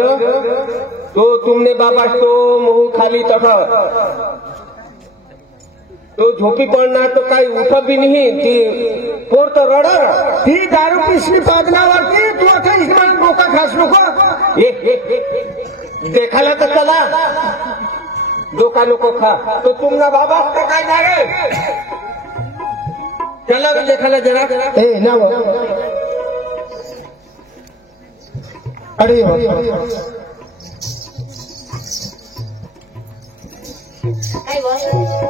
तो तुमने बाबा तो मुंह खाली तथा तो झोपी पडणार तो काही उठा बी नाही ती पोर तर रड ती दारू पिशवी पाजण्यावरती तू आता इकडे डोका खास नको देखायला तर चला डोका नको खा तो तुमना बाबा का काय नाही चला देखायला जरा ए ना अरे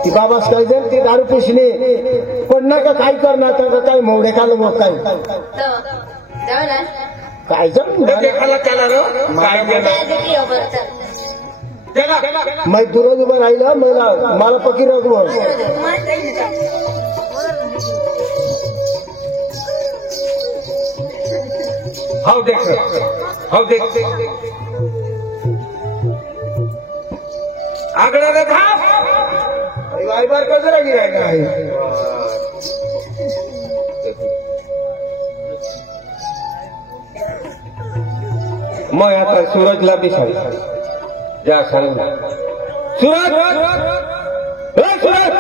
ती बाबास काय जाईल ती दारू पिशली पण ना का काय करणार तर काय मोडे काल मग काय काय देखायला चला रो काय मैं दुरोज उभं राहिलं मला पकी रगव हाव देख आगळा रे घाप वायबार कसं राहिली आहे मग आता सूरजला बी सांग जा सांग सूरज सूरज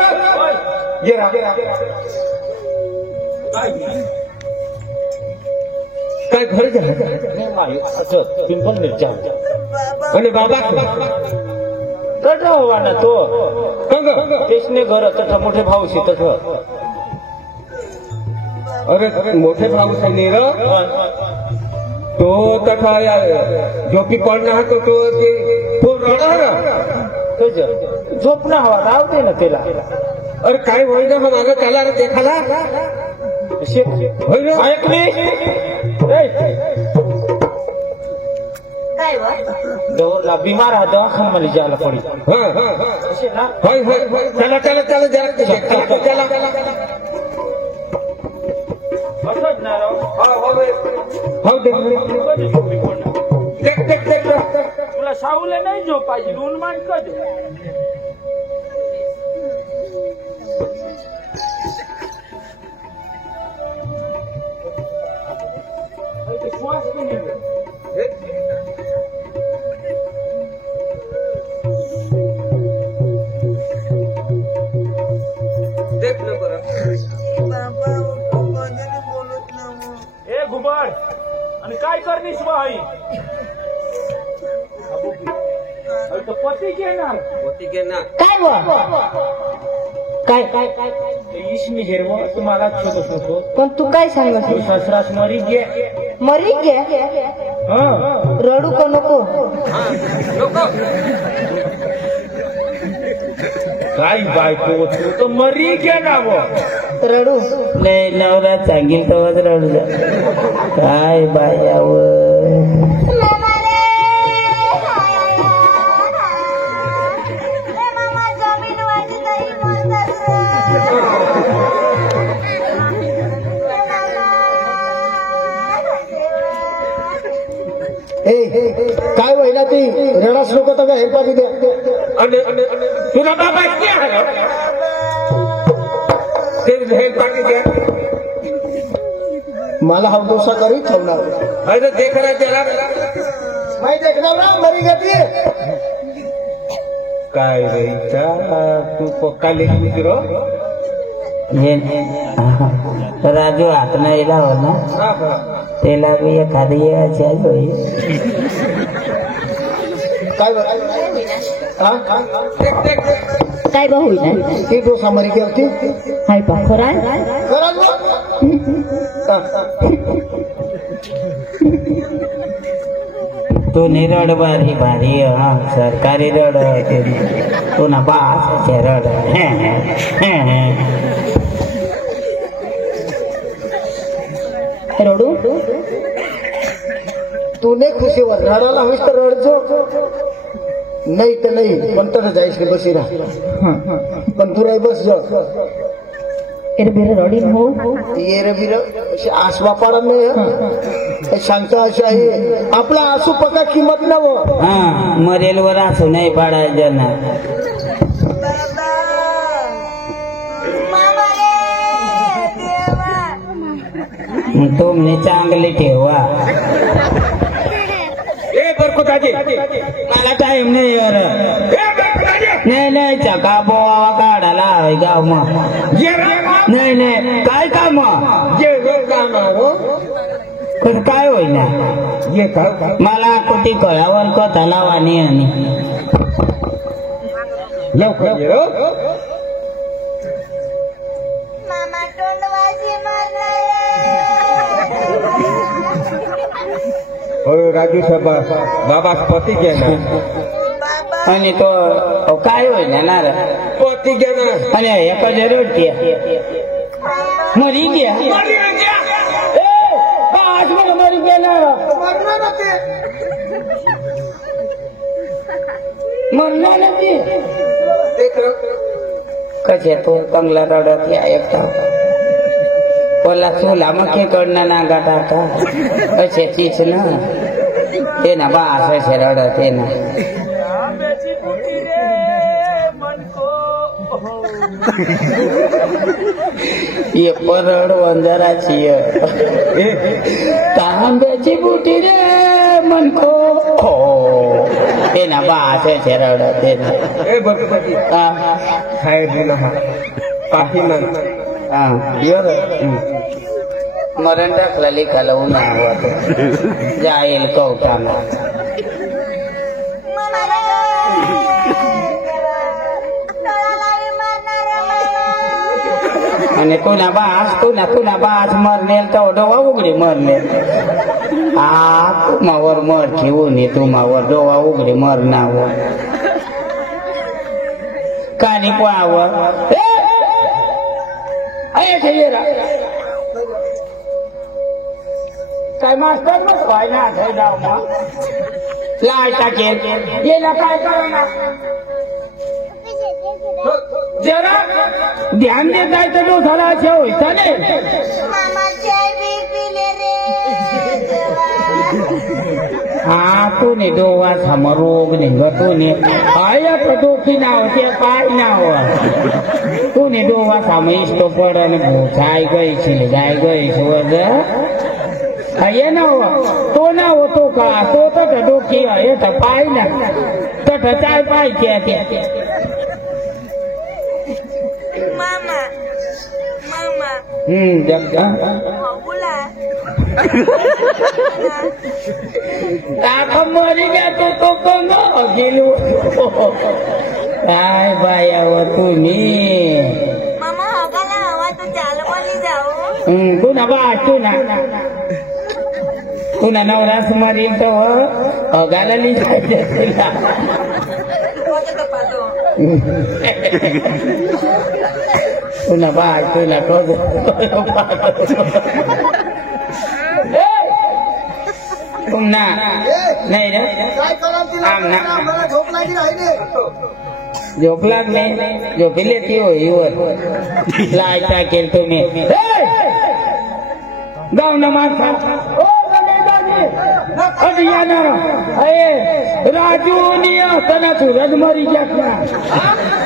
ये काय घर पिंपल मिरच्या आणि बाबा कट हवा ना तो तेचने घर तथा मोठे भाऊ शेतत अरे मोठे भाऊ नीर तो तथा झोपी पडणार तो झोपणं हवा राव दे ना त्याला अरे काय होईना मागं त्याला देखाला ऐक मी दौरला बिमार हा दवाखाना मला जायला पडी चला चला चला जरा चला हो देख तुला सावले नाही झोपायची दोन मान कधी श्वास देख ना बरं ए घुबड आणि काय करलीस बाई पती घेणार काय व काय इसमी हेरव तुम्हाला शोधत होतो पण तू काय सांगत ससरास मरी गे मरी गे रडू का नको काय बायको तू तर मरी गे ना वो रडू नाही नवरा सांगेल तेव्हाच रडू द्या काय बायावर काय व्हायला ती रडास नको तर हे पाठी द्या तुला बाबा मला हा डोसा करी ठेवणार अरे देखना त्याला माहिती देखणार ना मरी घेतली काय रेचा तू पक्का लिखून गिरो राजू हात नाही लाव ना त्याला बी एखादी चाल होईल काय काय भाऊ ती डोसा मरी घेतली हाय पा खरा तू निरड भारी भारी हा सरकारी रड पुन्हा बास रड रडू तूने खुशीवर रडायला हवीस तर रडजो नाही तर नाही पण तर जायस की बसी राह पण तू राही बस जो रडी हो ये रे बीर आसवा पाडा नाही सांगता अशी आहे आपला आसू पका किंमत नव हा मरेलवर असू नाही पाडायचं ना तुमने चांगली ठेवा ए बरकुताजी मला टाइम नाही यार नाही चका बोवा काढायला हवे गाव मग नाही काय काम काय होईना मला कुठे कळावर कथा लावानी आणि लवकर ये हो. मामा तोंडवाशी मारलाय हो राजू साहेब बाबा पती घ्या ना आणि तो काय होईना ना रे पती घ्या ना आणि एका जरूर मरी गया मरी गेला मरणार नाही कसे तो कंगला रडत या एकटा बोला चुला मग कडनं ना गाता कसे चीच ना ते ना बा असे रडत ते ना ये परड वंजराची तांब्याची बुटी रे म्हणको ते ना बा असे रडत ते ना ए बरकुताजी खाय दिला हा पाठी ना मरण टाकला लिखाला उन्हा जाईल कवटाला आणि तुला बास मरनेल तर डोवा उघडी मरनेल तुम्हावर मर ठेवून तुम्हावर डोवा उघडी मरणावर कानी पाहावं काय मास्टर मग काय ना जाऊ मग लाय टाकेल गेला काय करा जरा ध्यान देत आहे तर दिवसाला असे होईता नाही हा तू ने डोवा समोर रोग निघ तू ने आया तर डोकी नाव ते पाय नाव तू ने डोवा सामो इष्ट पडन जाय गई जाय गई वज ये नाव तो नाव तो का तो तट डोकी आहे तर पाय ना तट चाय पाय त्या मरी गया तो पंग गेलो काय बायावर तुम्ही पुन्हा बा पुन्हा नवरास मरील तर घालाली पुन्हा बा तुला पुन्हा नाही रे मला झोप लागली राहिले झोप लागले झोपीले ती होईवर लाय टाकेल तुम्ही गाव ना माणसा राजू असताना तुझ्याच मरी जात ना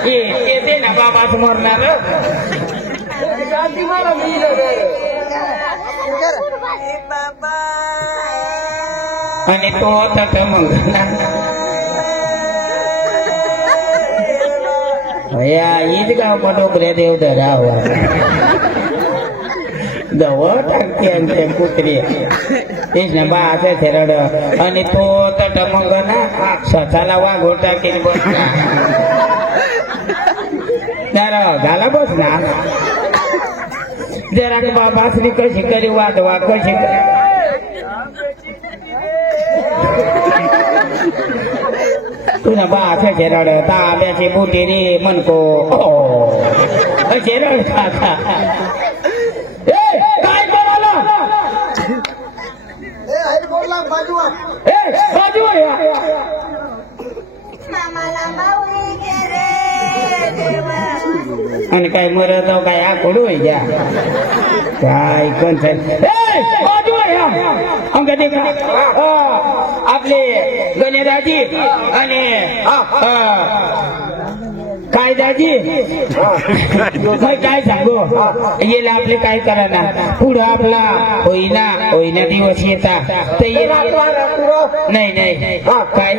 येते ना बाबाच मरणार आणि तो होता मग हीच गाव पटोकरे देव धरावा दव टाकते कुत्री तेच ना बा असं रड आणि तो तट मग ना स्वतःला वाघो टाकेल बस जरा झाला बस ना जरा बाबासनी कशी करी वादवा कशी तुला बा असं रड ताब्याची बुटी रे म्हणको असे रड काय करायला बाजू आणि काय मरत काय आखोड होई द्या काय कोण बाजू आपले गणेशराजी आणि काय काय दाजी काय सांगू येला आपले काय करा ना पुढं आपला होईना दिवस येता तर नाही नाही काय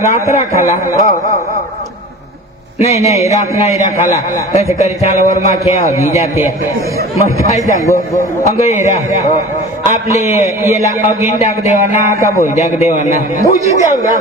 रात्र खाला नाही रात नाही राखाला तसे करी चालावर माखे हगी जाते मग काय सांगू अंग येरा आपले याला अगीन डाक देवाना का भोई डाक देवाना बुजी द्या ना